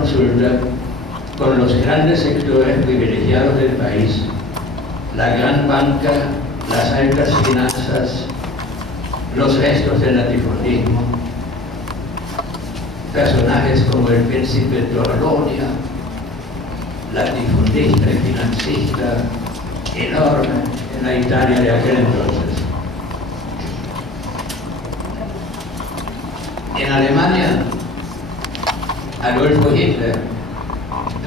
consulta con los grandes sectores privilegiados del país, la gran banca, las altas finanzas, los restos del latifundismo, personajes como el príncipe Torlonia, latifundista y financista, enorme en la Italia de aquel entonces. En Alemania, Adolfo Hitler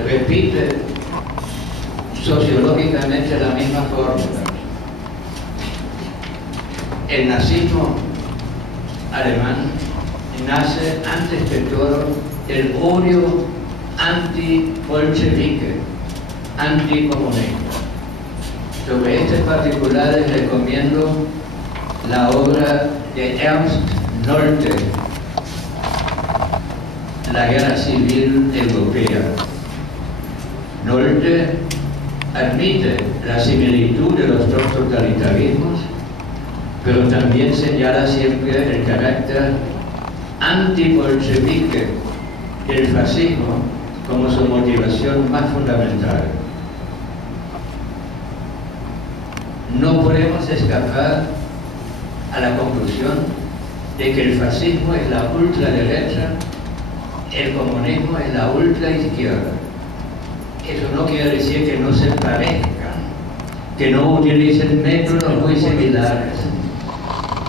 repite sociológicamente la misma fórmula. El nazismo alemán nace antes que todo el odio anti-bolchevique, anticomunista. Sobre estos particulares recomiendo la obra de Ernst Nolte, La Guerra Civil Europea. Nolte admite la similitud de los dos totalitarismos, pero también señala siempre el carácter anti-bolchevique del fascismo como su motivación más fundamental. No podemos escapar a la conclusión de que el fascismo es la ultraderecha, el comunismo es la ultraizquierda. Eso no quiere decir que no se parezcan, que no utilicen métodos muy similares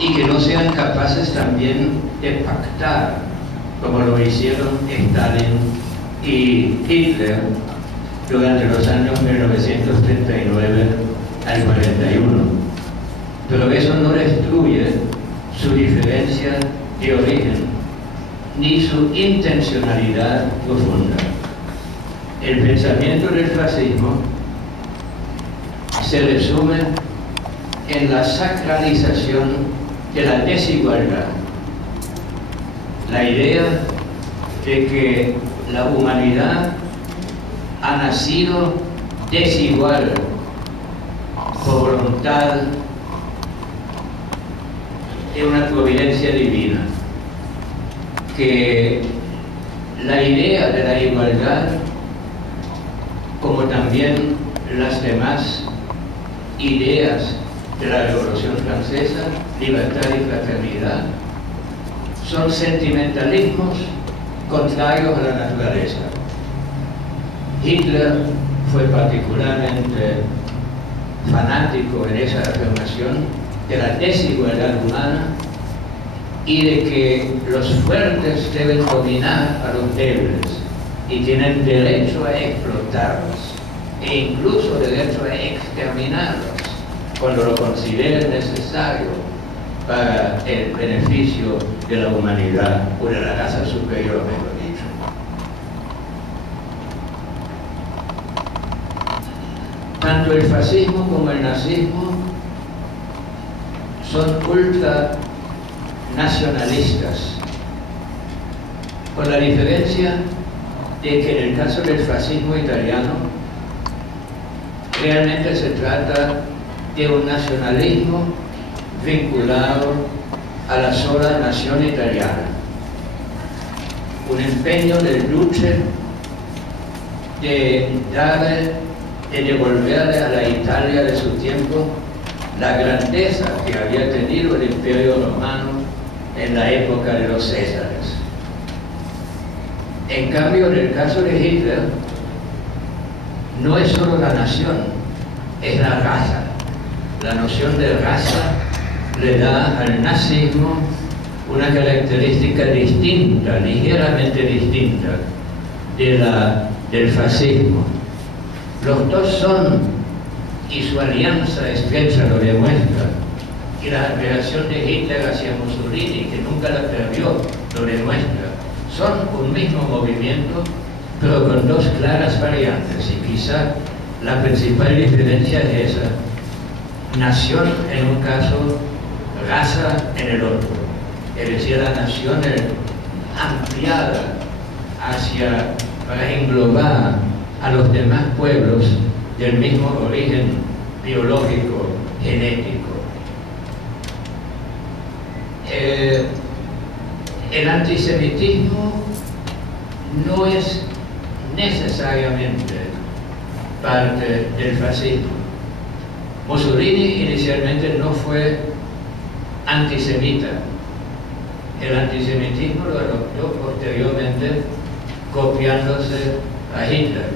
y que no sean capaces también de pactar, como lo hicieron Stalin y Hitler durante los años 1939 al 41. Pero eso no destruye su diferencia de origen ni su intencionalidad profunda. El pensamiento del fascismo se resume en la sacralización de la desigualdad. La idea de que la humanidad ha nacido desigual por voluntad de una providencia divina, que la idea de la igualdad, como también las demás ideas de la Revolución Francesa, libertad y fraternidad, son sentimentalismos contrarios a la naturaleza. Hitler fue particularmente fanático en esa afirmación de la desigualdad humana y de que los fuertes deben dominar a los débiles y tienen derecho a explotarlos e incluso derecho a exterminarlos cuando lo consideren necesario para el beneficio de la humanidad o de la raza superior, mejor dicho. Tanto el fascismo como el nazismo son ultranacionalistas, con la diferencia de que en el caso del fascismo italiano realmente se trata de un nacionalismo vinculado a la sola nación italiana, un empeño de lucha de devolverle a la Italia de su tiempo la grandeza que había tenido el Imperio Romano en la época de los Césares. En cambio, en el caso de Hitler, no es solo la nación, es la raza. La noción de raza le da al nazismo una característica distinta, ligeramente distinta, del fascismo. Los dos son, y su alianza estrecha lo demuestra, y la admiración de Hitler hacia Mussolini, que nunca la perdió, lo demuestra. Son un mismo movimiento, pero con dos claras variantes, y quizá la principal diferencia es esa: nación en un caso, raza en el otro. Es decir, la nación ampliada para englobar a los demás pueblos del mismo origen biológico, genético. El antisemitismo no es necesariamente parte del fascismo. Mussolini inicialmente no fue antisemita. El antisemitismo lo adoptó posteriormente copiándose a Hitler.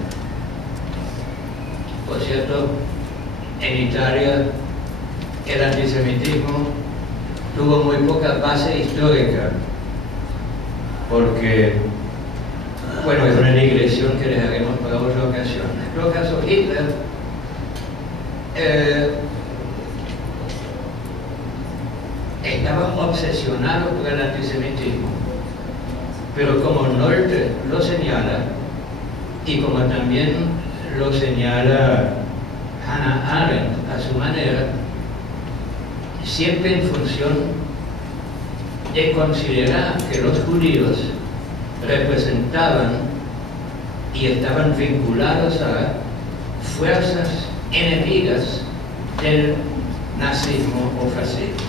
Por cierto, en Italia el antisemitismo tuvo muy poca base histórica, porque, bueno, es una digresión que dejaremos para otra ocasión. En todo caso, Hitler estaba obsesionado por el antisemitismo, pero como Nolte lo señala, y como también lo señala Hannah Arendt a su manera, siempre en función de considerar que los judíos representaban y estaban vinculados a fuerzas enemigas del nazismo o fascismo.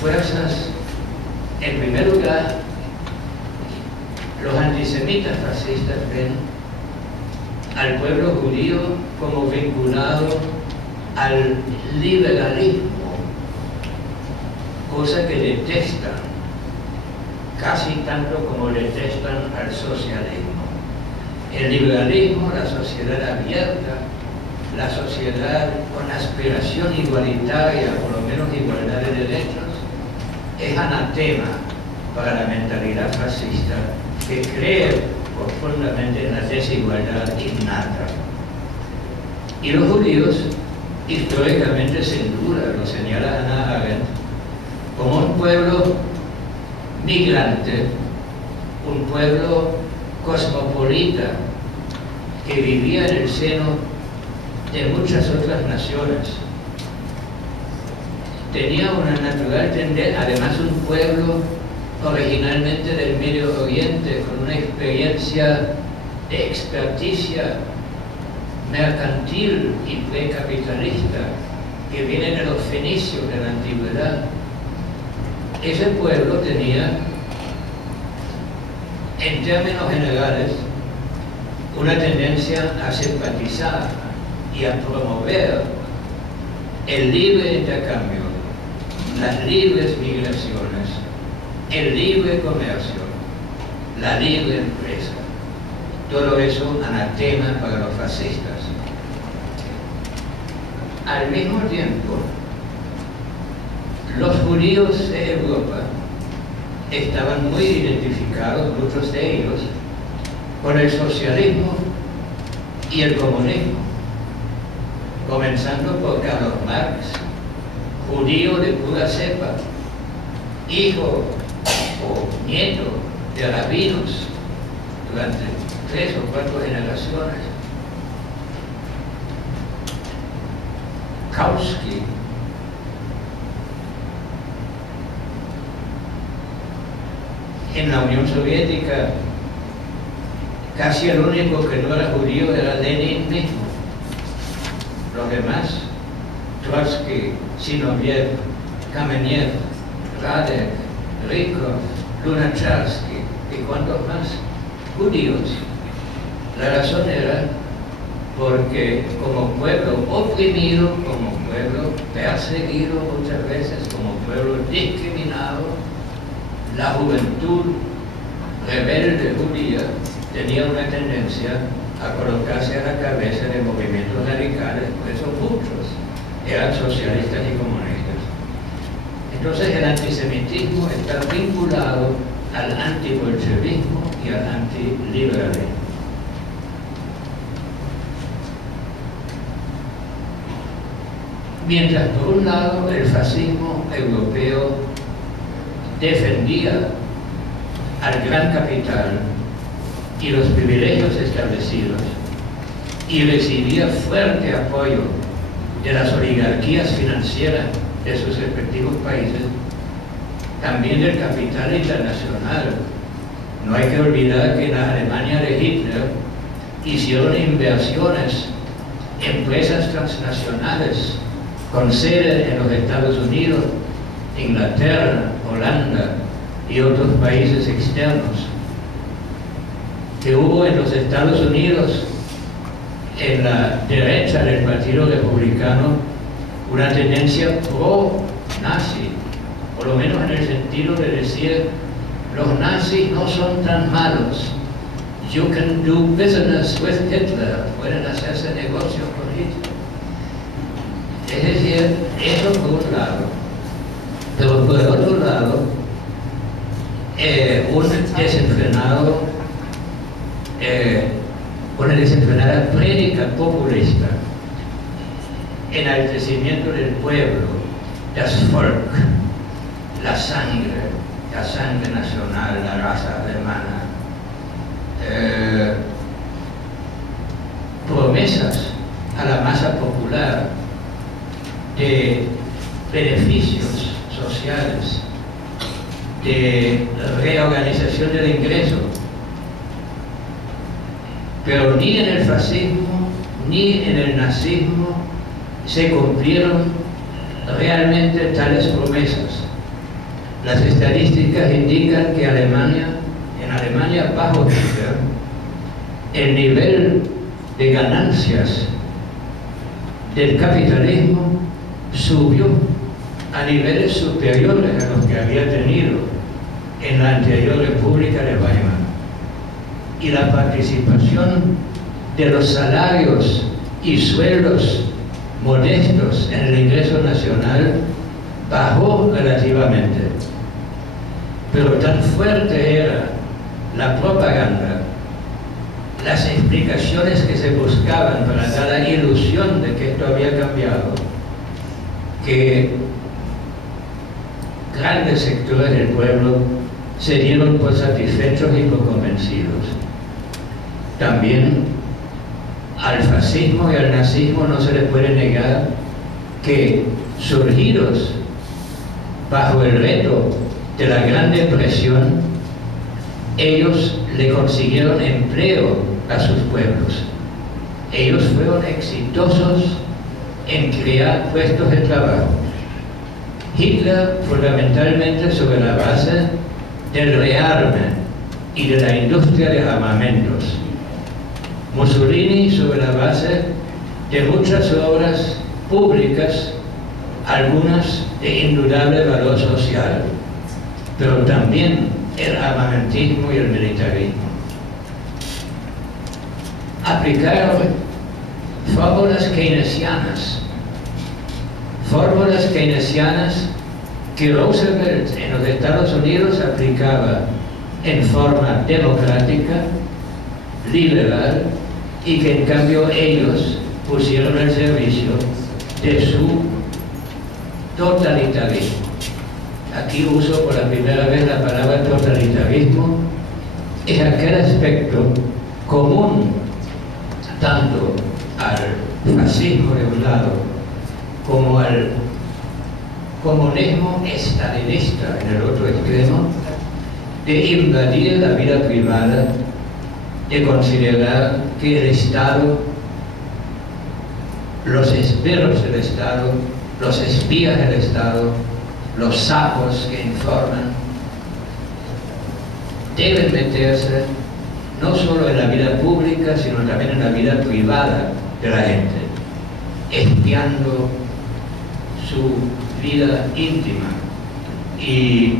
Fuerzas, en primer lugar, los antisemitas fascistas ven al pueblo judío como vinculado al liberalismo, cosa que detestan, casi tanto como detestan al socialismo. El liberalismo, la sociedad abierta, la sociedad con aspiración igualitaria, por lo menos igualdad de derechos, es anatema para la mentalidad fascista, que cree profundamente en la desigualdad innata. Y los judíos, históricamente, sin duda, lo señala Hannah Arendt, como un pueblo migrante, un pueblo cosmopolita que vivía en el seno de muchas otras naciones. Tenía una natural tendencia, además un pueblo originalmente del Medio Oriente, con una experiencia de experticia mercantil y precapitalista que viene de los fenicios de la antigüedad. Ese pueblo tenía, en términos generales, una tendencia a simpatizar y a promover el libre intercambio, las libres migraciones, el libre comercio, la libre empresa. Todo eso anatema para los fascistas. Al mismo tiempo, los judíos de Europa estaban muy identificados, muchos de ellos, con el socialismo y el comunismo, comenzando por Carlos Marx, judío de pura cepa, hijo o nieto de rabinos durante 3 o 4 generaciones. Kautsky, en la Unión Soviética, casi el único que no era judío era Lenin mismo. Los demás, Trotsky, Zinoviev, Kamenev, Radek, Rykov, Lunacharsky y cuantos más, judíos. La razón era porque como pueblo oprimido, como pueblo perseguido muchas veces, como pueblo discriminado, la juventud rebelde judía tenía una tendencia a colocarse a la cabeza de movimientos radicales, por eso muchos eran socialistas y comunistas. Entonces el antisemitismo está vinculado al antibolchevismo y al antiliberalismo. Mientras por un lado el fascismo europeo defendía al gran capital y los privilegios establecidos y recibía fuerte apoyo de las oligarquías financieras de sus respectivos países, también del capital internacional. No hay que olvidar que en la Alemania de Hitler hicieron inversiones empresas transnacionales con sede en los Estados Unidos, Inglaterra, Holanda y otros países externos. que hubo en los Estados Unidos, en la derecha del Partido Republicano, una tendencia pro-nazi, por lo menos en el sentido de decir, los nazis no son tan malos, you can do business with Hitler, pueden hacerse negocio con Hitler. Es decir, eso por un lado, pero por el otro lado, una desenfrenada prédica populista, enaltecimiento del pueblo, das Volk, la sangre nacional, la raza alemana, promesas a la masa popular de beneficios sociales, de reorganización del ingreso, pero ni en el fascismo ni en el nazismo se cumplieron realmente tales promesas. Las estadísticas indican que en Alemania bajo Hitler, el nivel de ganancias del capitalismo subió a niveles superiores a los que había tenido en la anterior República de Weimar. Y la participación de los salarios y sueldos modestos en el ingreso nacional bajó relativamente. Pero tan fuerte era la propaganda, las explicaciones que se buscaban para dar la ilusión de que esto había cambiado, que grandes sectores del pueblo se dieron por satisfechos y por convencidos. También al fascismo y al nazismo no se les puede negar que, surgidos bajo el reto de la Gran Depresión, ellos le consiguieron empleo a sus pueblos. Ellos fueron exitosos en crear puestos de trabajo. Hitler fundamentalmente sobre la base del rearme y de la industria de armamentos. Mussolini sobre la base de muchas obras públicas, algunas de indudable valor social, pero también el armamentismo y el militarismo. Aplicaron fórmulas keynesianas que Roosevelt en los Estados Unidos aplicaba en forma democrática, liberal, y que en cambio ellos pusieron al servicio de su totalitarismo. Aquí uso por la primera vez la palabra totalitarismo. Es aquel aspecto común tanto al fascismo de un lado como al comunismo estalinista en el otro extremo, de invadir la vida privada, de considerar que el Estado, los esbirros del Estado, los espías del Estado, los sapos que informan, deben meterse no solo en la vida pública, sino también en la vida privada de la gente, espiando su vida íntima y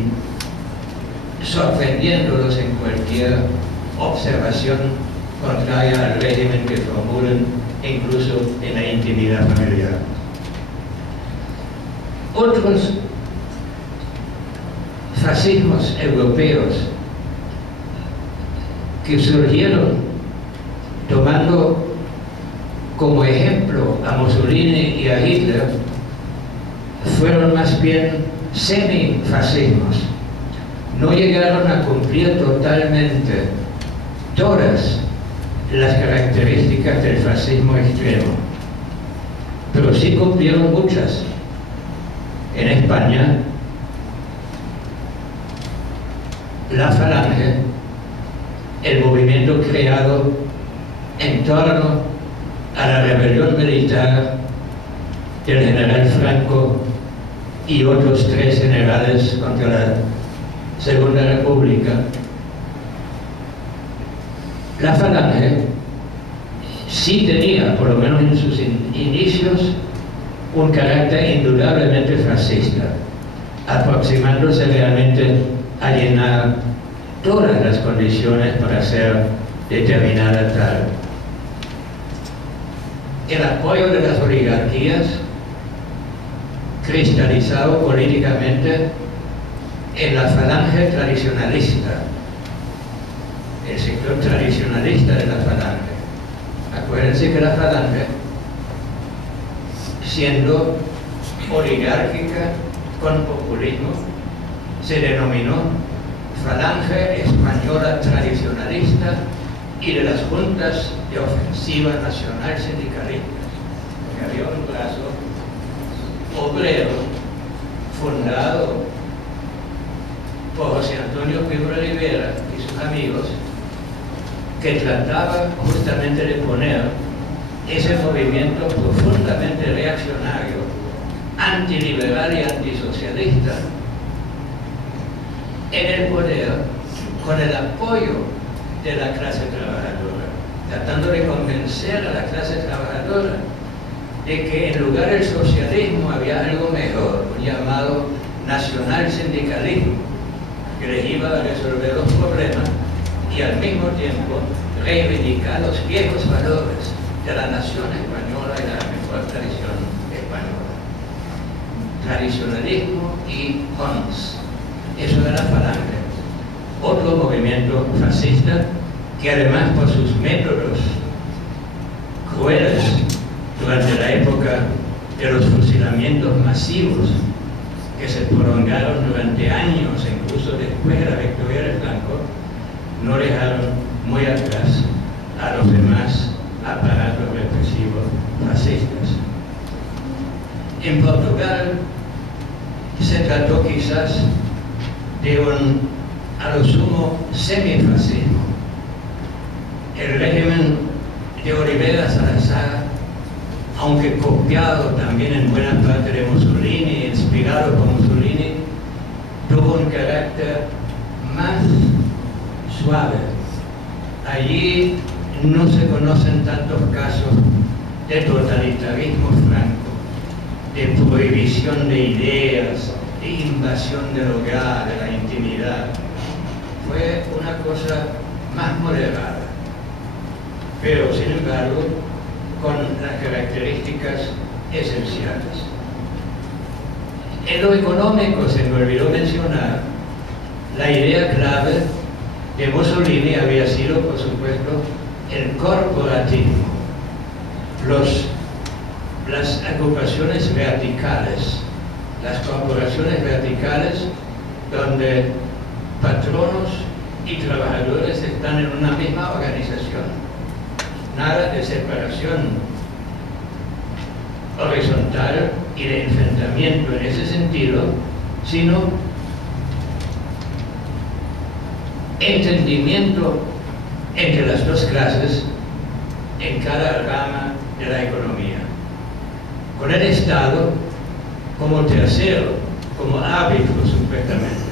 sorprendiéndolos en cualquier observación contraria al régimen que formulan, incluso en la intimidad familiar. Otros fascismos europeos que surgieron tomando como ejemplo a Mussolini y a Hitler fueron más bien semifascismos. No llegaron a cumplir totalmente todas las características del fascismo extremo, pero sí cumplieron muchas. En España, la Falange, el movimiento creado en torno a la rebelión militar del general Franco y otros 3 generales contra la Segunda República, La Falange sí tenía, por lo menos en sus inicios, un carácter indudablemente fascista, aproximándose realmente a llenar todas las condiciones para ser determinada tal. El apoyo de las oligarquías, cristalizado políticamente en la Falange tradicionalista, el sector tradicionalista de la Falange. Acuérdense que la Falange, siendo oligárquica con populismo, se denominó Falange Española Tradicionalista y de las juntas de ofensiva nacional sindicalistas, porque había un brazo obrero fundado por José Antonio Primo de Rivera y sus amigos, que trataba justamente de poner ese movimiento profundamente reaccionario, antiliberal y antisocialista en el poder con el apoyo de la clase trabajadora, tratando de convencer a la clase trabajadora de que en lugar del socialismo había algo mejor, un llamado nacional sindicalismo, que les iba a resolver los problemas y al mismo tiempo reivindicar los viejos valores de la nación española y la mejor tradición española. Tradicionalismo y Pons. Eso era la Falange. Otro movimiento fascista que además por sus métodos crueles durante la época de los fusilamientos masivos que se prolongaron durante años, incluso después de la victoria de Franco, no dejaron muy atrás a los demás aparatos represivos fascistas. En Portugal se trató quizás de un, a lo sumo, semifascismo. El régimen de Oliveira Salazar, aunque copiado también en buena parte de Mussolini, inspirado por Mussolini, tuvo un carácter más suave. Allí no se conocen tantos casos de totalitarismo franco, de prohibición de ideas, de invasión del hogar, de la intimidad. Fue una cosa más moderada, pero sin embargo con las características esenciales. En lo económico se me olvidó mencionar la idea clave de Mussolini había sido, por supuesto, el corporativismo, las agrupaciones verticales, las corporaciones verticales donde patronos y trabajadores están en una misma organización. Nada de separación horizontal y de enfrentamiento en ese sentido, sino entendimiento entre las dos clases en cada rama de la economía, con el Estado como tercero, como árbitro supuestamente.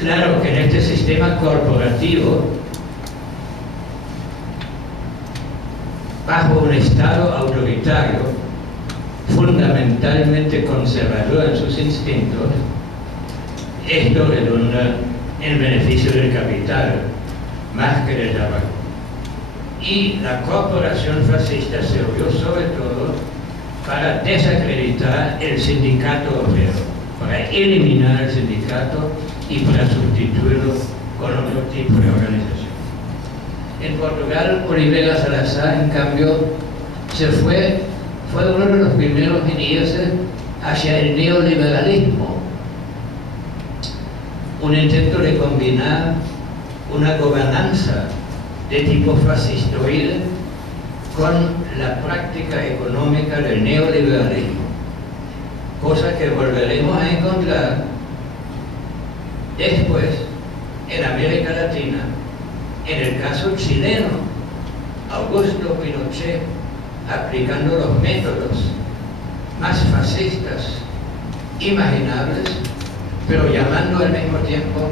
Claro que en este sistema corporativo, bajo un Estado autoritario, fundamentalmente conservador en sus instintos, esto redunda en beneficio del capital, más que del trabajo. Y la corporación fascista sirvió sobre todo para desacreditar el sindicato obrero, para eliminar el sindicato y para sustituirlo con otro tipo de organización. En Portugal, Oliveira Salazar, en cambio, fue uno de los primeros en irse hacia el neoliberalismo, un intento de combinar una gobernanza de tipo fascistoide con la práctica económica del neoliberalismo, cosa que volveremos a encontrar después en América Latina, en el caso chileno, Augusto Pinochet aplicando los métodos más fascistas imaginables, pero llamando al mismo tiempo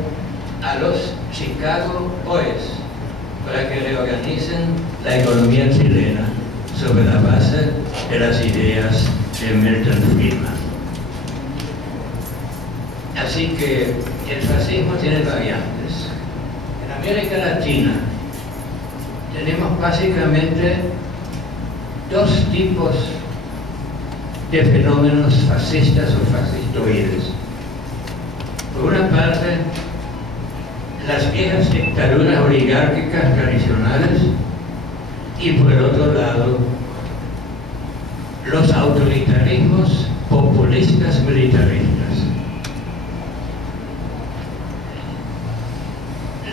a los Chicago Boys para que reorganicen la economía chilena sobre la base de las ideas de Milton Friedman. Así que el fascismo tiene variantes. En América Latina tenemos básicamente dos tipos de fenómenos fascistas o fascistoides. Por una parte, las viejas dictaduras oligárquicas tradicionales y por el otro lado, los autoritarismos populistas militaristas.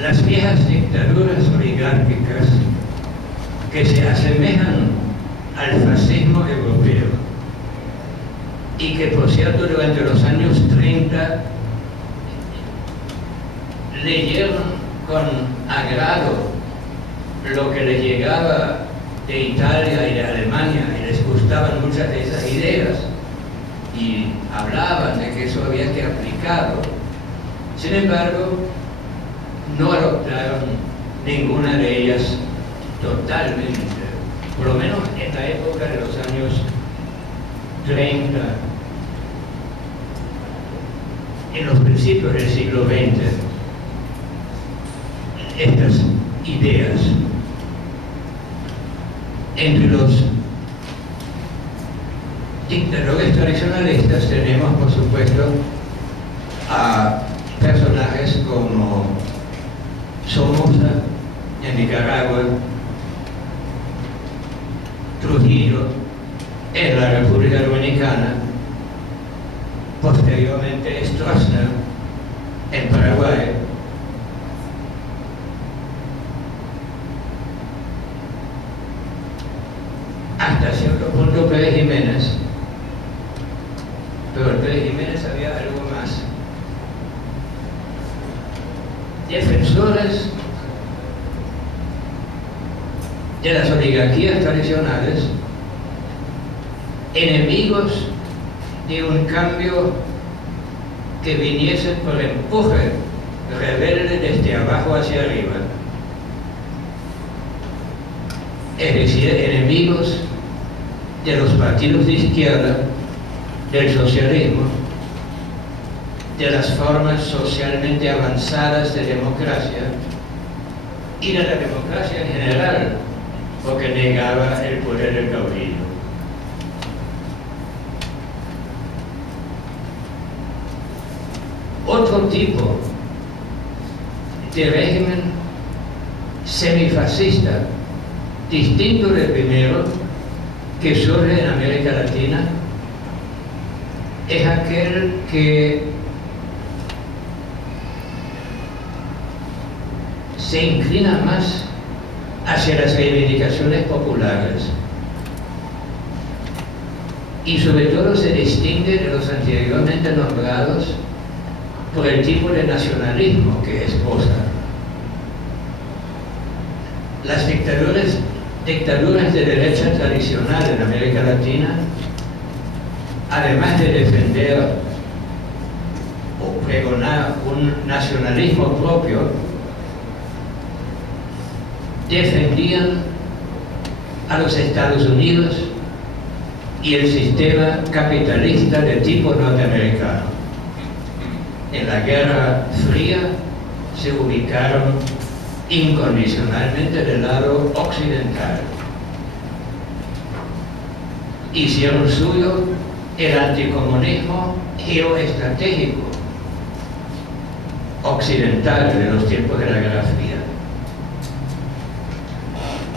Las viejas dictaduras oligárquicas que se asemejan al fascismo europeo y que, por cierto, durante los años 30 leyeron con agrado lo que les llegaba de Italia y de Alemania y les gustaban muchas de esas ideas y hablaban de que eso había que aplicarlo. Sin embargo, no adoptaron ninguna de ellas totalmente, por lo menos en la época de los años 30, en los principios del siglo XX, estas ideas. Entre los dictadores tradicionalistas tenemos, por supuesto, a personajes como Somoza en Nicaragua, Trujillo en la República Dominicana, posteriormente Stroessner en Paraguay, hasta cierto punto Pérez Jiménez, pero en Pérez Jiménez había algo más. Defensores de las oligarquías tradicionales, enemigos de un cambio que viniese por empuje rebelde desde abajo hacia arriba, es decir, enemigos de los partidos de izquierda, del socialismo, de las formas socialmente avanzadas de democracia y de la democracia en general, porque negaba el poder del caudillo. Otro tipo de régimen semifascista, distinto del primero, que surge en América Latina, es aquel que se inclina más hacia las reivindicaciones populares y sobre todo se distingue de los anteriormente nombrados por el tipo de nacionalismo que esposa. Las dictaduras de derecha tradicional en América Latina, además de defender o pregonar un nacionalismo propio, defendían a los Estados Unidos y el sistema capitalista de tipo norteamericano. En la Guerra Fría se ubicaron incondicionalmente del lado occidental. Hicieron suyo el anticomunismo geoestratégico occidental de los tiempos de la Guerra Fría.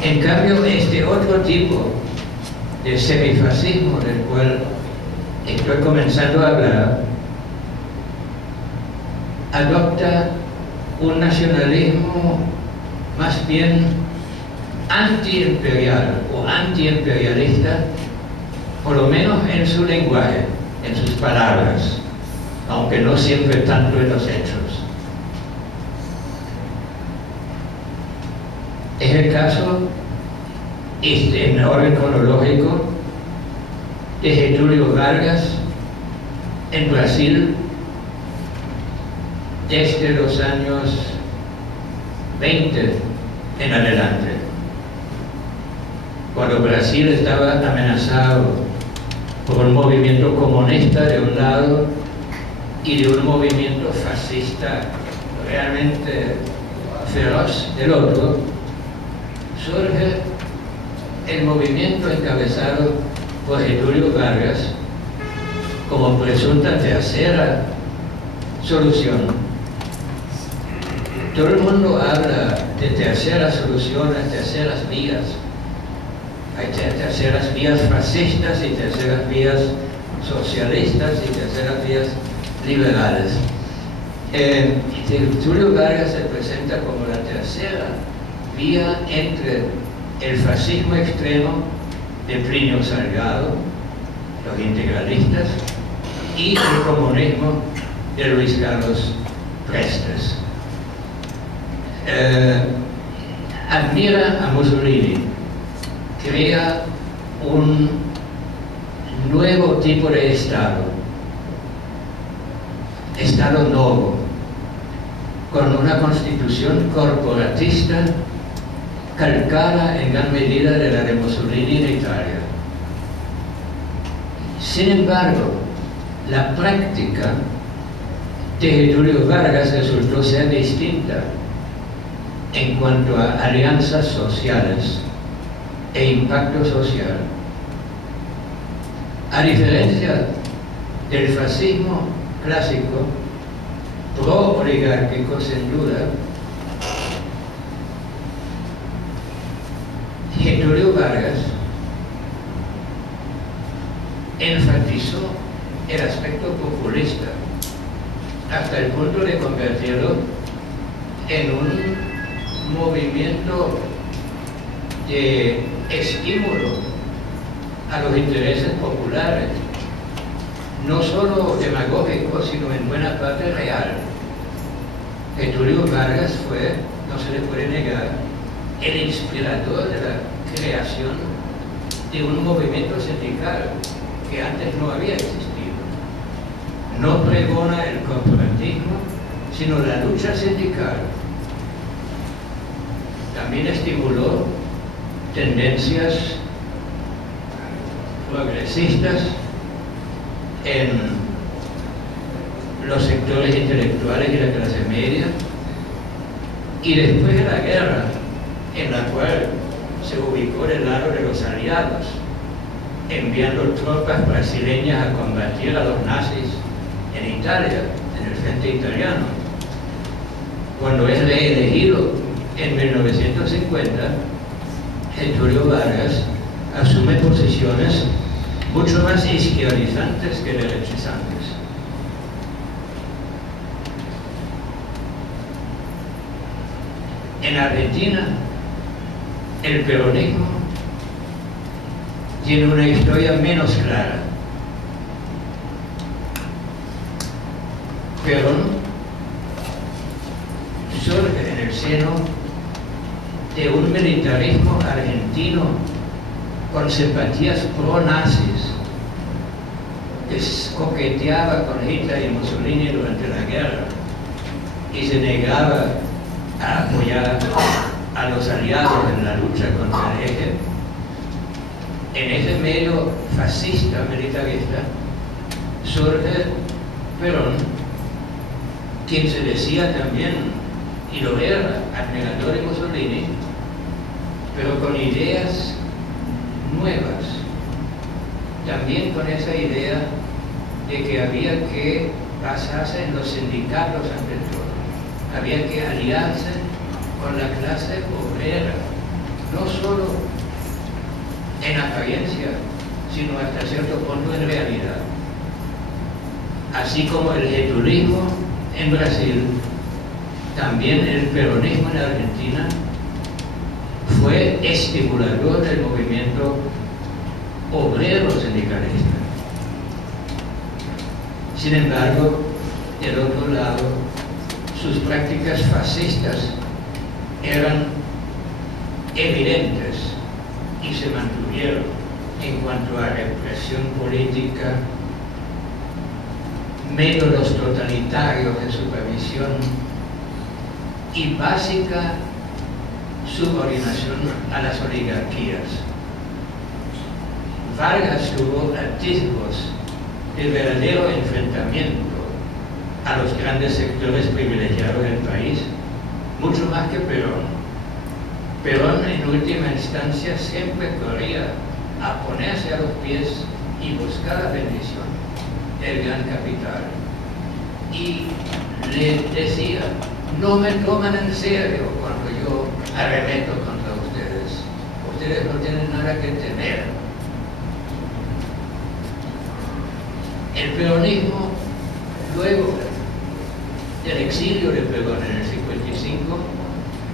En cambio, este otro tipo de semifascismo del cual estoy comenzando a hablar, adopta un nacionalismo más bien antiimperial o antiimperialista, por lo menos en su lenguaje, en sus palabras, aunque no siempre tanto en los hechos. Es el caso, en orden cronológico, de Getúlio Vargas en Brasil, desde los años 20 en adelante, cuando Brasil estaba amenazado por un movimiento comunista de un lado y de un movimiento fascista realmente feroz del otro, surge el movimiento encabezado por Getúlio Vargas como presunta tercera solución. Todo el mundo habla de terceras soluciones, terceras vías. Hay terceras vías fascistas y terceras vías socialistas y terceras vías liberales. Getúlio Vargas se presenta como la tercera vía entre el fascismo extremo de Plinio Salgado, los integralistas, y el comunismo de Luis Carlos Prestes. Admira a Mussolini, crea un nuevo tipo de Estado nuevo, con una constitución corporatista calcada en gran medida de la de Mussolini en Italia. Sin embargo, la práctica de Getúlio Vargas resultó ser distinta en cuanto a alianzas sociales e impacto social. A diferencia del fascismo clásico, pro-oligárquico sin duda, Getúlio Vargas enfatizó el aspecto populista hasta el punto de convertirlo en un movimiento de estímulo a los intereses populares, no solo demagógico, sino en buena parte real. Getúlio Vargas fue, no se le puede negar, el inspirador de la creación de un movimiento sindical que antes no había existido. No pregona el corporatismo, sino la lucha sindical. También estimuló tendencias progresistas en los sectores intelectuales y la clase media, y después de la guerra, en la cual se ubicó del lado de los aliados, enviando tropas brasileñas a combatir a los nazis en Italia, en el frente italiano. Cuando es reelegido en 1950, Getúlio Vargas asume posiciones mucho más izquierdizantes que derechizantes. En Argentina, el peronismo tiene una historia menos clara. Perón surge en el seno de un militarismo argentino con simpatías pro-nazis, que coqueteaba con Hitler y Mussolini durante la guerra y se negaba a apoyar a los aliados en la lucha contra el eje. En ese medio fascista, militarista, surge Perón, quien se decía también, y lo era, admirador de Mussolini, pero con ideas nuevas. También con esa idea de que había que basarse en los sindicatos ante todo. Había que aliarse con la clase obrera, no solo en apariencia, sino hasta cierto punto en realidad. Así como el getulismo en Brasil, también el peronismo en Argentina fue estimulador del movimiento obrero sindicalista. Sin embargo, del otro lado, sus prácticas fascistas eran evidentes y se mantuvieron en cuanto a represión política, métodos totalitarios de supervisión y básica subordinación a las oligarquías. Vargas tuvo atisbos de verdadero enfrentamiento a los grandes sectores privilegiados del país, mucho más que Perón. Perón, en última instancia, siempre corría a ponerse a los pies y buscar la bendición del gran capital. Y le decía, no me toman en serio cuando yo arremeto contra ustedes. Ustedes no tienen nada que temer. El peronismo, luego del exilio de Perón en el 55,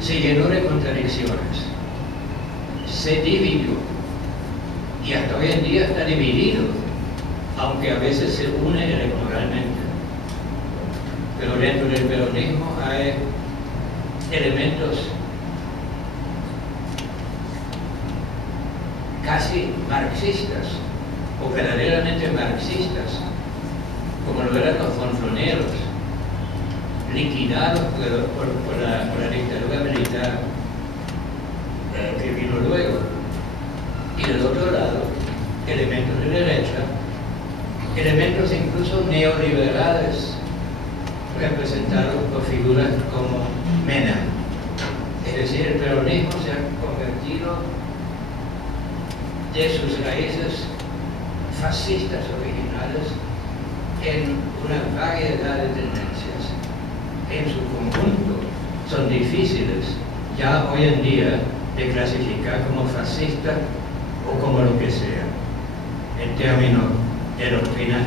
se llenó de contradicciones, se dividió y hasta hoy en día está dividido, aunque a veces se une electoralmente. Pero dentro del peronismo hay elementos casi marxistas o verdaderamente marxistas, como lo eran los fonfroneros, liquidados por la dictadura militar que vino luego. Y del otro lado, elementos de derecha, elementos incluso neoliberales, representados por figuras como Menem. Es decir, el peronismo se ha convertido de sus raíces fascistas originales en una variedad de tendencias. En su conjunto son difíciles ya hoy en día de clasificar como fascista o como lo que sea, en términos de doctrina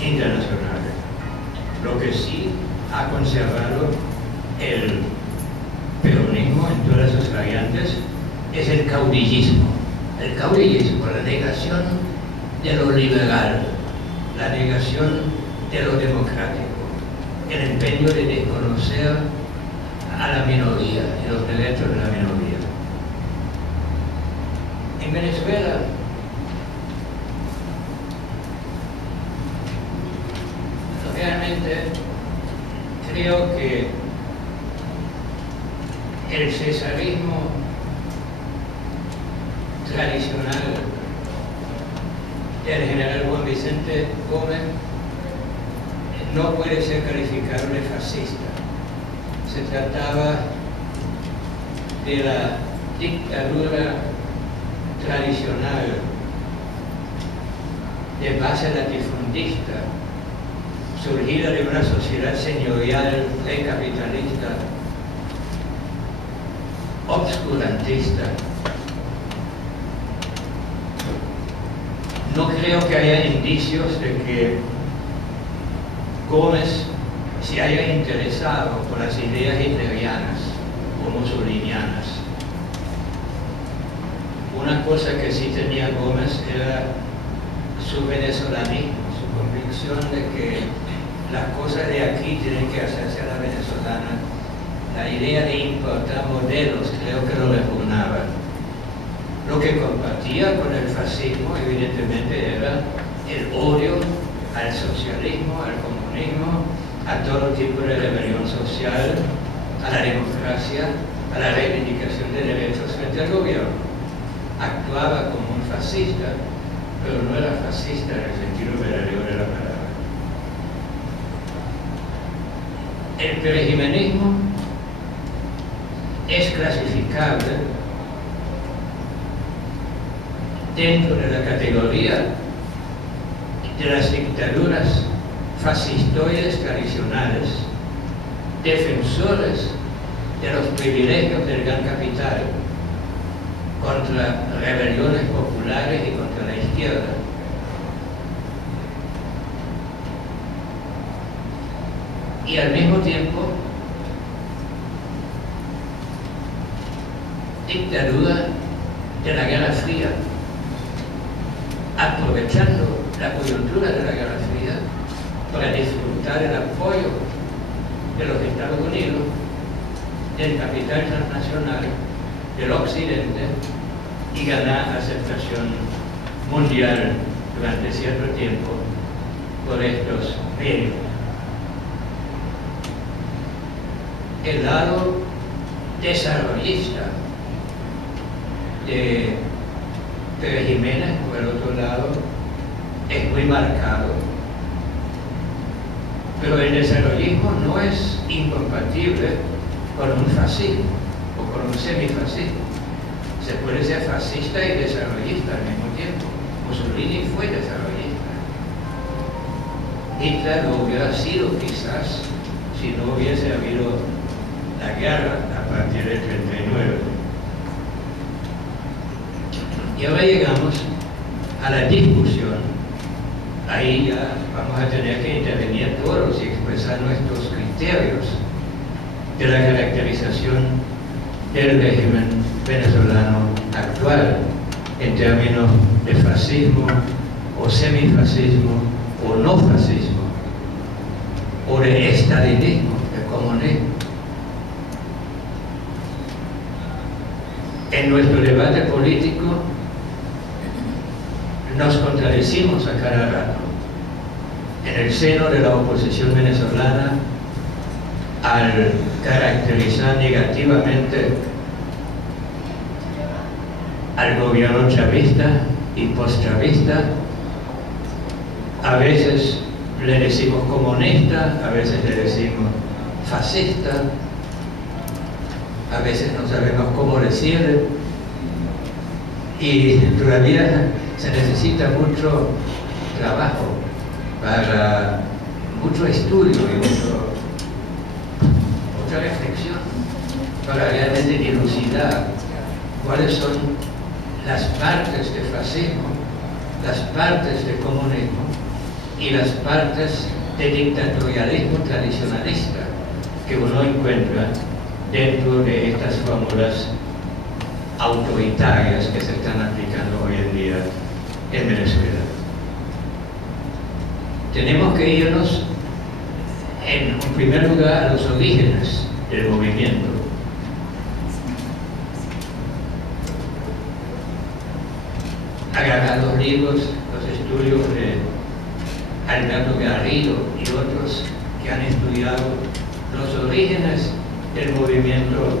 internacional. Lo que sí ha conservado el peronismo en todas sus variantes es el caudillismo. El caudillismo, la negación de lo liberal, la negación de lo democrático, el empeño de desconocer a la minoría y los derechos de la minoría. En Venezuela, realmente creo que el cesarismo tradicional del general Juan Vicente Gómez no puede ser calificado de fascista. Se trataba de la dictadura tradicional de base latifundista, surgida de una sociedad señorial precapitalista, obscurantista. No creo que haya indicios de que Gómez se haya interesado por las ideas hitlerianas o mussolinianas. Una cosa que sí tenía Gómez era su venezolanismo, su convicción de que las cosas de aquí tienen que hacerse a la venezolana. La idea de importar modelos creo que lo repugnaba. Lo que compartía con el fascismo, evidentemente, era el odio al socialismo, al comunismo, a todo tipo de rebelión social, a la democracia, a la reivindicación de derechos frente al gobierno. Actuaba como un fascista, pero no era fascista en el sentido verdadero de la palabra. El perejimenismo es clasificable dentro de la categoría de las dictaduras fascistoides tradicionales, defensores de los privilegios del gran capital contra rebeliones populares y contra la izquierda. Y al mismo tiempo, dictadura de la Guerra Fría, aprovechando la coyuntura de la Guerra Fría para disfrutar el apoyo de los Estados Unidos, del capital transnacional, del Occidente, y ganar aceptación mundial durante cierto tiempo por estos medios. El lado desarrollista de Pérez Jiménez, por el otro lado, es muy marcado. Pero el desarrollismo no es incompatible con un fascismo o con un semifascismo. Se puede ser fascista y desarrollista al mismo tiempo. Mussolini fue desarrollista. Hitler lo hubiera sido quizás si no hubiese habido la guerra a partir del 39. Y ahora llegamos a la discusión. Ahí ya vamos a tener que intervenir todos y expresar nuestros criterios de la caracterización del régimen venezolano actual en términos de fascismo o semifascismo o no fascismo o de estalinismo, de comunismo. En nuestro debate político nos contradecimos a cada rato. En el seno de la oposición venezolana, al caracterizar negativamente al gobierno chavista y post-chavista, a veces le decimos comunista, a veces le decimos fascista, a veces no sabemos cómo decirle, y todavía se necesita mucho trabajo, para mucho estudio y mucha reflexión para realmente dilucidar cuáles son las partes de fascismo, las partes de comunismo y las partes de dictatorialismo tradicionalista que uno encuentra dentro de estas fórmulas autoritarias que se están aplicando hoy en día en Venezuela. Tenemos que irnos, en primer lugar, a los orígenes del movimiento. Agarrar los libros, los estudios de Alberto Garrido y otros que han estudiado los orígenes del movimiento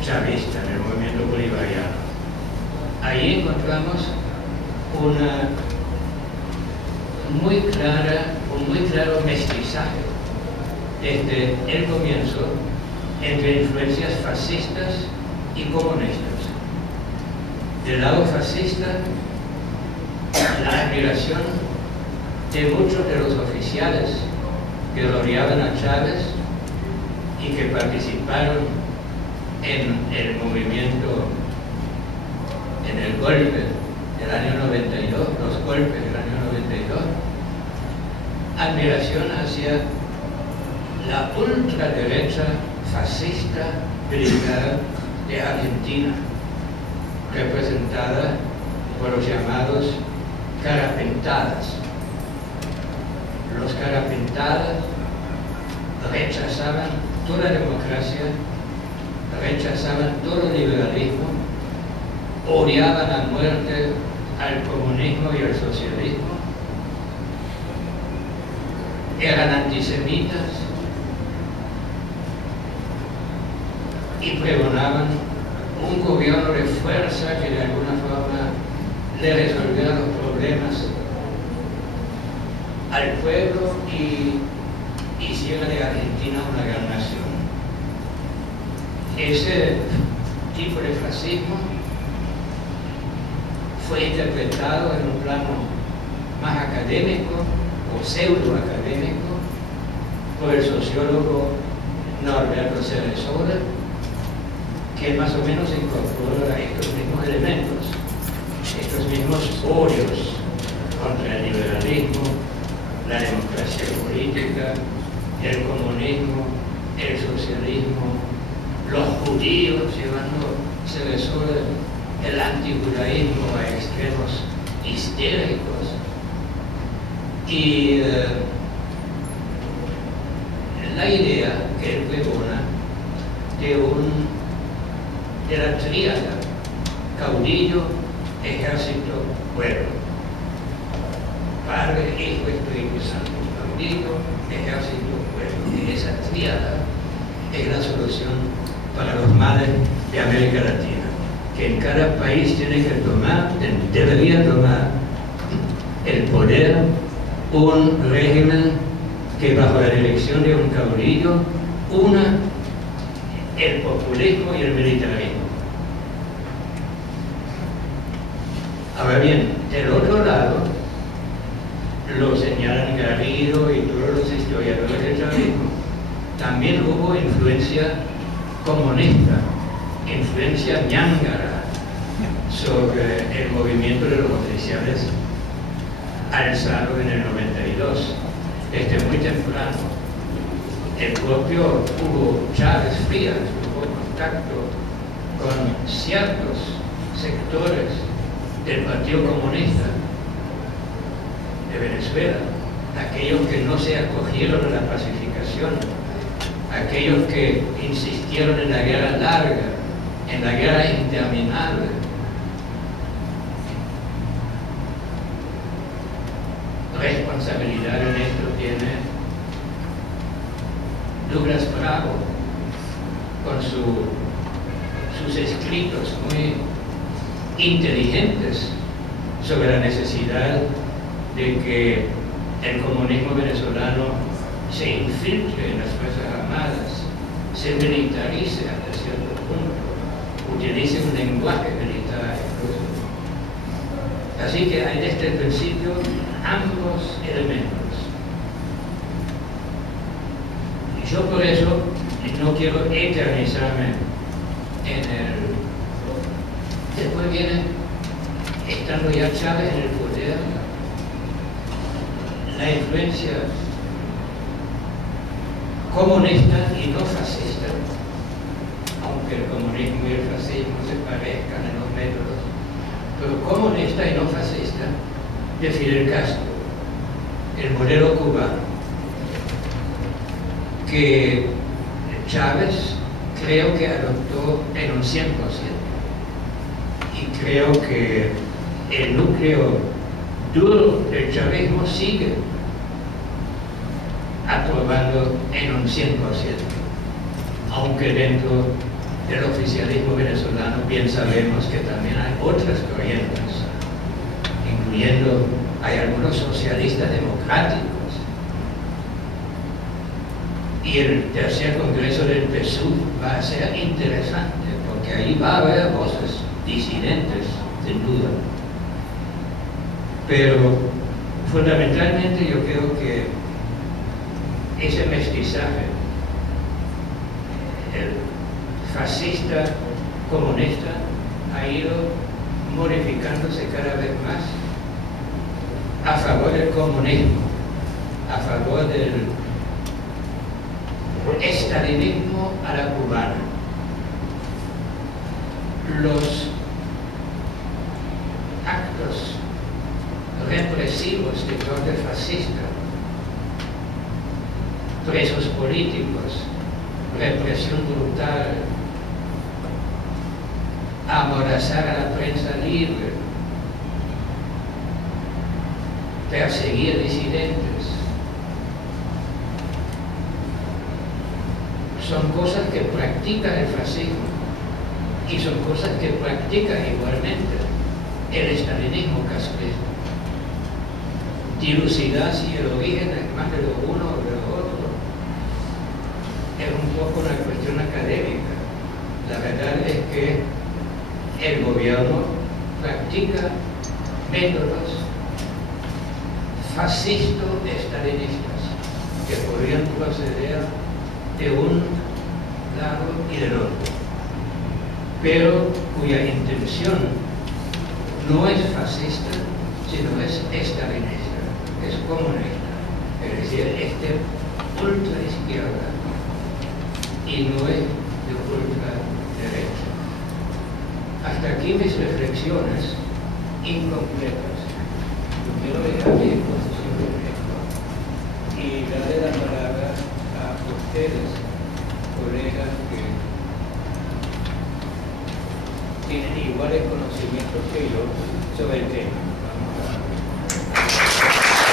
chavista, del movimiento bolivariano. Ahí encontramos un muy claro mestizaje desde el comienzo entre influencias fascistas y comunistas. Del lado fascista, la admiración de muchos de los oficiales que rodeaban a Chávez y que participaron en el movimiento, en el golpe del año 92, los golpes del año 92, admiración hacia la ultraderecha fascista militar de Argentina, representada por los llamados carapentadas. Los carapentadas rechazaban toda democracia, rechazaban todo liberalismo, odiaban a muerte al comunismo y al socialismo, eran antisemitas y pregonaban un gobierno de fuerza que de alguna forma le resolviera los problemas al pueblo y hiciera de Argentina una gran nación. Ese tipo de fascismo fue interpretado en un plano más académico o pseudo-académico por el sociólogo Norberto Cerezola, que más o menos incorpora estos mismos elementos, estos mismos odios contra el liberalismo, la democracia política, el comunismo, el socialismo, los judíos, llevando Cerezola el antijudaísmo a extremos histéricos, y la idea que él pregona de la tríada caudillo, ejército, pueblo. Padre, Hijo, Espíritu Santo, bendito, ejército, pueblo. Y esa tríada es la solución para los males de América Latina, que en cada país tiene que tomar, debería tomar el poder un régimen que bajo la dirección de un caudillo una el populismo y el militarismo. Ahora bien, del otro lado, lo señalan Garrido y todos los historiadores del chavismo, también hubo influencia comunista, influencia ñángara sobre el movimiento de los oficiales alzado en el 92. Desde muy temprano, el propio Hugo Chávez Frías tuvo contacto con ciertos sectores del Partido Comunista de Venezuela, aquellos que no se acogieron a la pacificación, aquellos que insistieron en la guerra larga, en la guerra interminable. Responsabilidad en esto tiene Douglas Bravo con sus escritos muy inteligentes sobre la necesidad de que el comunismo venezolano se infiltre en las Fuerzas Armadas, se militarice hasta cierto punto, utilice un lenguaje militar incluso. Así que hay desde el principio ambos elementos. Y yo por eso no quiero eternizarme en el... Después viene, estando ya Chávez en el poder, la influencia comunista y no fascista, aunque el comunismo y el fascismo se parezcan en los métodos, pero comunista y no fascista de Fidel Castro, el modelo cubano, que Chávez creo que adoptó en un 100%, y creo que el núcleo duro del chavismo sigue aprobando en un 100%, aunque dentro del oficialismo venezolano bien sabemos que también hay otras corrientes, incluyendo hay algunos socialistas democráticos, y el tercer congreso del PSUV va a ser interesante porque ahí va a haber voces disidentes, sin duda. Pero fundamentalmente yo creo que ese mestizaje, el fascista comunista, ha ido modificándose cada vez más a favor del comunismo, a favor del estalinismo a la cubana. Los actos represivos de corte fascista, presos políticos, represión brutal, amordazar a la prensa libre, perseguir disidentes, son cosas que practica el fascismo y son cosas que practica igualmente el estalinismo castrista. Dilucidar si el origen es más de lo uno o de lo otro es un poco una cuestión académica. La verdad es que el gobierno practica métodos fascisto-estalinistas que podrían proceder de un lado y del otro, pero cuya intención no es fascista, sino es estalinista, es comunista, es decir, ultra izquierda y no es de ultra derecha. Hasta aquí mis reflexiones incompletas. Yo quiero dejar mi exposición de esto y darle la palabra a ustedes, colegas que tienen iguales conocimientos que yo sobre el tema. Vamos a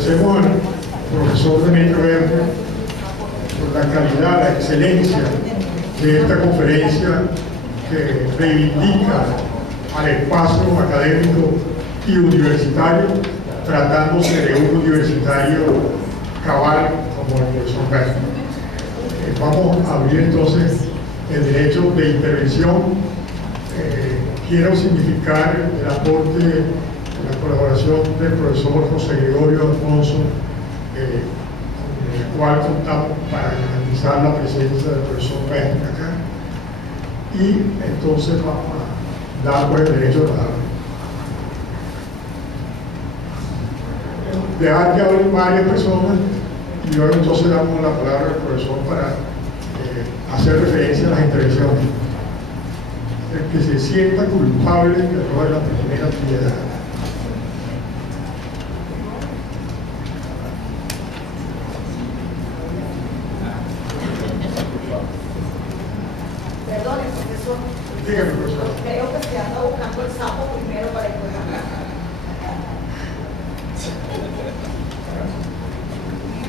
agradecemos al profesor Demetrio Verde por la calidad, la excelencia de esta conferencia que reivindica al espacio académico y universitario, tratándose de un universitario cabal como el profesor Verde. Vamos a abrir entonces el derecho de intervención. Quiero significar el aporte, la colaboración del profesor José Gregorio Alfonso, con el cual contamos para garantizar la presencia del profesor Verde acá. Y entonces vamos a dar pues el derecho de palabra. Dejar que hablen varias personas y luego entonces damos la palabra al profesor para hacer referencia a las intervenciones. El que se sienta culpable que robe la primera piedra. Perdone, profesor. Dígame, profesor. Creo que se anda buscando el sapo primero para después hablar.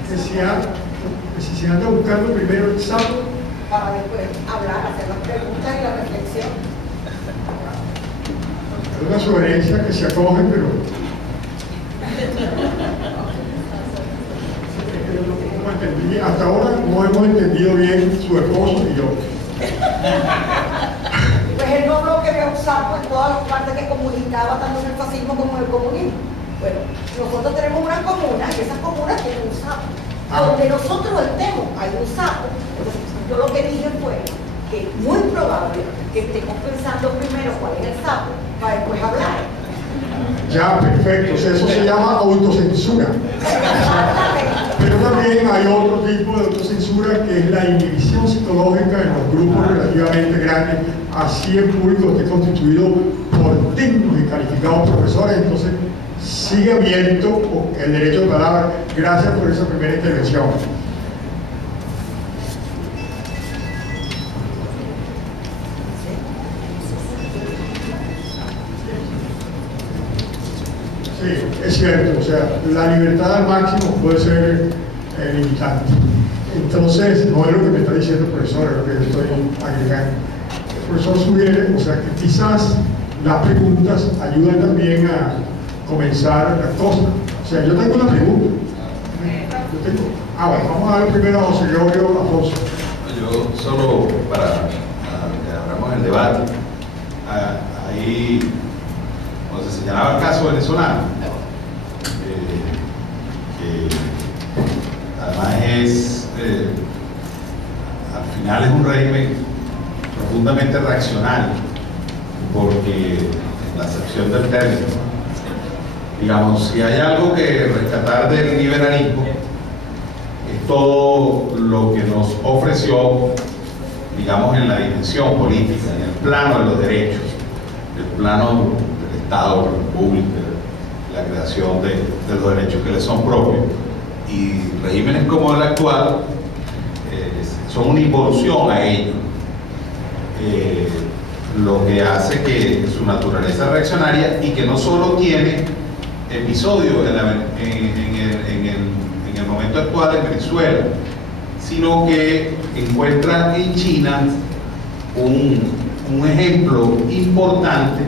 Que si se anda buscando primero el sapo para después hablar, hacer las preguntas y la reflexión. es una sugerencia que se acoge, pero no entendí. Hasta ahora no hemos entendido bien su esposo y yo. Pues él no habló que había un sapo en todas las partes que comunicaba tanto en el fascismo como en el comunismo. Bueno, nosotros tenemos unas comunas y esas comunas tienen un sapo. Donde nosotros estemos hay un sapo. Entonces, yo lo que dije fue que es muy probable que estemos pensando primero cuál es el sapo para después hablar. Ya, perfecto. O sea, eso se llama autocensura. Pero también hay otro tipo de autocensura que es la inhibición psicológica en los grupos relativamente grandes, así en público esté constituido por dignos y calificados profesores. Entonces, sigue abierto el derecho de palabra. Gracias por esa primera intervención. Sí, es cierto, o sea, la libertad al máximo puede ser limitante. Entonces, no es lo que me está diciendo el profesor, es lo que yo estoy agregando. El profesor sugiere, o sea, que quizás las preguntas ayudan también a comenzar las cosas. O sea, yo tengo una pregunta. Bueno, vamos a ver primero a José Gregorio Alfonso. Yo solo para que abramos el debate, ahí cuando se señalaba el caso venezolano, que además es, al final es un régimen profundamente reaccionario, porque en la acepción del término, digamos, si hay algo que rescatar del liberalismo, es todo lo que nos ofreció, digamos, en la dimensión política, en el plano de los derechos, el plano del Estado, de la República, la creación de los derechos que le son propios. Y regímenes como el actual son una involución a ello, lo que hace que su naturaleza reaccionaria, y que no solo tiene episodios en el momento actual en Venezuela, sino que encuentra en China un ejemplo importante,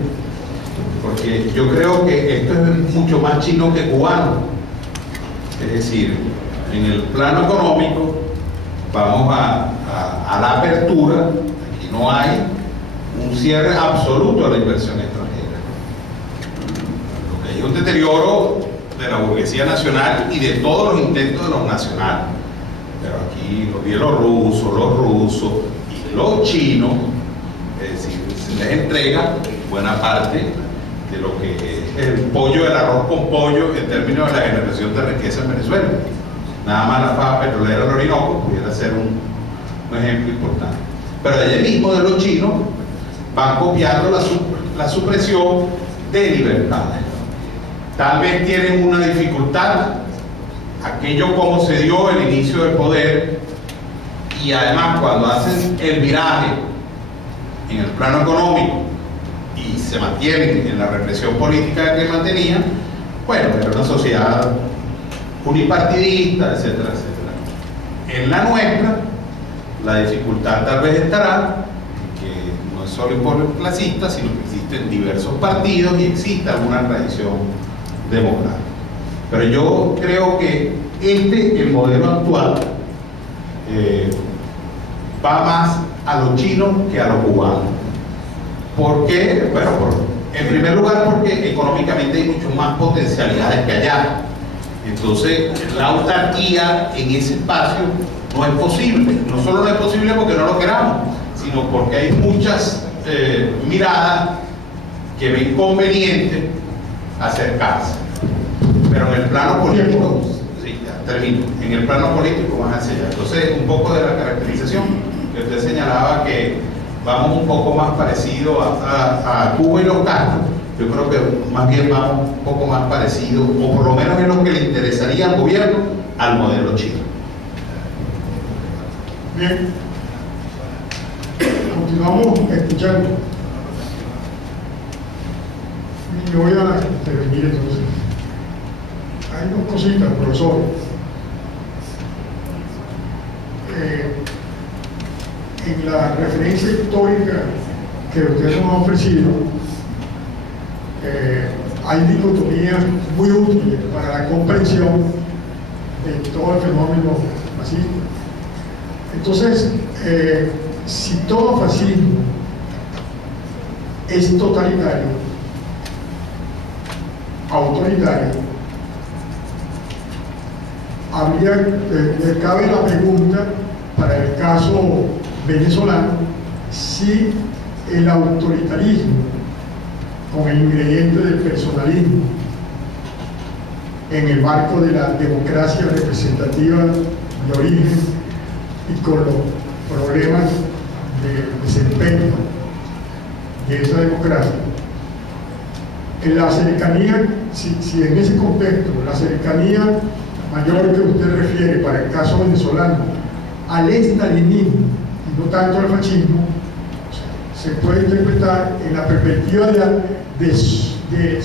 porque yo creo que esto es mucho más chino que cubano. Es decir, en el plano económico vamos a la apertura. Aquí no hay un cierre absoluto a la inversión extranjera. Lo que hay es un deterioro de la burguesía nacional y de todos los intentos de los nacionales. Pero aquí los bielorrusos, los rusos y los chinos, es decir, se les entrega buena parte de lo que es el pollo del arroz con pollo en términos de la generación de riqueza en Venezuela. Nada más la faja petrolera del Orinoco pudiera ser un ejemplo importante. Pero allí mismo de los chinos van copiando la supresión de libertades. Tal vez tienen una dificultad, aquello como se dio el inicio del poder, y además cuando hacen el viraje en el plano económico y se mantienen en la represión política que mantenían, bueno, era una sociedad unipartidista, etcétera, etcétera. En la nuestra, la dificultad tal vez estará en que no es solo por clasistas, sino que existen diversos partidos y existe alguna tradición democrática. Pero yo creo que el modelo actual, va más a los chinos que a los cubanos. ¿Por qué? Bueno, en primer lugar porque económicamente hay mucho más potencialidades que allá. Entonces, la autarquía en ese espacio no es posible. No solo no es posible porque no lo queramos, sino porque hay muchas miradas que ven conveniente acercarse. Pero en el plano político, sí, ya termino, en el plano político van hacia allá. Entonces, un poco de la caracterización que usted señalaba, que vamos un poco más parecido a Cuba y los Castro. Yo creo que más bien vamos un poco más parecido, o por lo menos es lo que le interesaría al gobierno, al modelo chino. Bien, continuamos escuchando. Y voy a intervenir entonces. Hay dos cositas, profesor. En la referencia histórica que ustedes nos han ofrecido, hay dicotomías muy útiles para la comprensión de todo el fenómeno fascista. Entonces, si todo fascismo es totalitario, autoritario, cabe la pregunta para el caso venezolano, si el autoritarismo con el ingrediente del personalismo en el marco de la democracia representativa de origen y con los problemas de desempeño de esa democracia, en la cercanía, si en ese contexto la cercanía mayor que usted refiere para el caso venezolano al estalinismo y no tanto al fascismo, se puede interpretar en la perspectiva de